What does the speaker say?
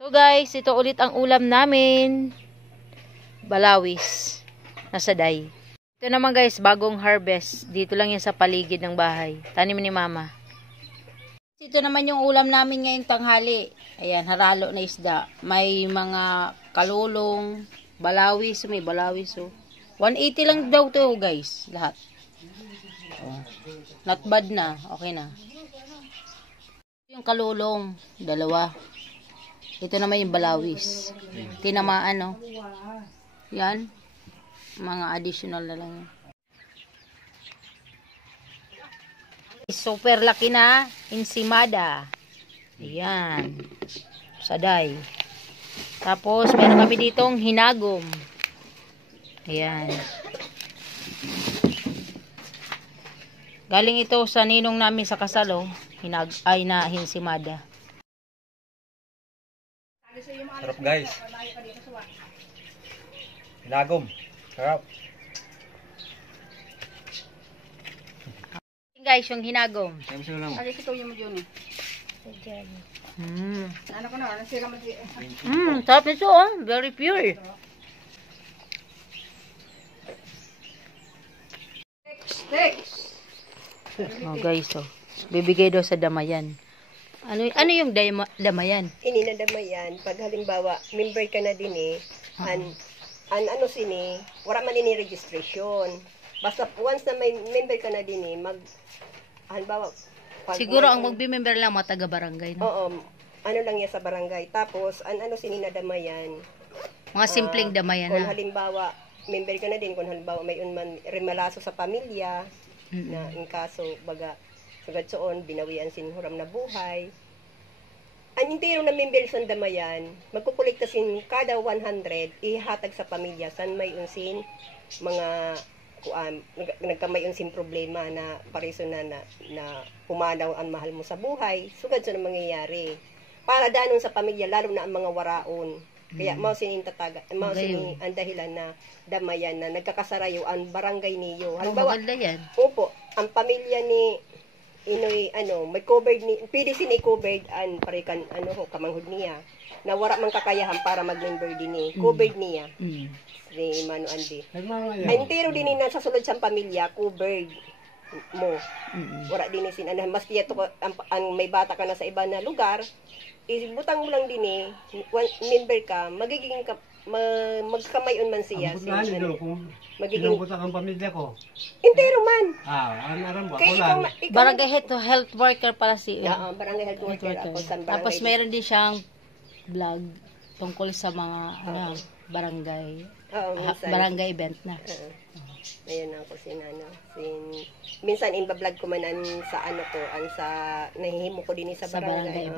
So guys, ito ulit ang ulam namin. Balawis na saday. Ito naman guys, bagong harvest. Dito lang yan sa paligid ng bahay. Tanim ni mama. Ito naman yung ulam namin ngayong tanghali. Ayan, haralo na isda. May mga kalulong, balawis. May balawis. Oh. 180 lang daw to guys, lahat. Oh. Not bad na. Okay na. Yung kalulong, dalawa. Ito naman yung balawis. Tinamaan, no? Yan. Mga additional na lang yan. Super laki na ensimada. Ayan. Saday. Tapos, meron kami ditong hinagom. Ayan. Galing ito sa ninong namin sa kasalo. Na hinsimada. Sarap guys. Hinagom. Sarap. Guys, yung hinagom. Alis ito yung yun eh. Ano ko na, nasira mo di. Sarap nito oh. Very pure. Steaks. Oh guys, oh. Bibigay daw sa damayan. Ano yung damayan? Ini na damayan, pag halimbawa, member ka na din eh, ano sini, wala man din registration. Basta once na may member ka na din eh, halimbawa, Siguro ang magbi-member lang mga taga-barangay. No? Oo, ano lang yan sa barangay. Tapos, ano sini na damayan. Mga simpleng damayan Kung na. halimbawa, member ka na din, kung halimbawa may unman remalaso sa pamilya, na in kaso, baga, sagad soon, binawian sinhuram na buhay. Ang intero na member sa damayan, magkukulikta sin kada 100, ihatag sa pamilya, san may unsin, mga nagkamay unsin problema na pariso na pumanaw ang mahal mo sa buhay, sugad so na mangyayari. Para danon sa pamilya, lalo na ang mga waraon. Kaya mao sinin tataga, mao sinin ang dahilan na damayan na nagkakasarayo ang barangay niyo. Halimbawa, maganda yan. Opo, ang pamilya ni Inoy, may covered ni, pwede sin i-covered ang parikan, kamanghod niya, na wala man kakayahan para mag-member din eh. Covered niya. Si Mano Andy. Ay, entero din na sa sulod sa pamilya, covered mo. Wala din sin, mas piyato ko, ang may bata ka na sa iba na lugar, ibutang mo lang din eh, member ka, magiging magkamayon man siya. Magiging ang pamilya ko. entero man. Aram ba? Kaya ikaw Barangay health worker pala si barangay health worker ako sa barangay. Tapos meron din siyang vlog tungkol sa mga barangay. Oo, minsan. Barangay event na. Ayun ako minsan in-vlog ko man sa sa nahihimo ko din sa barangay.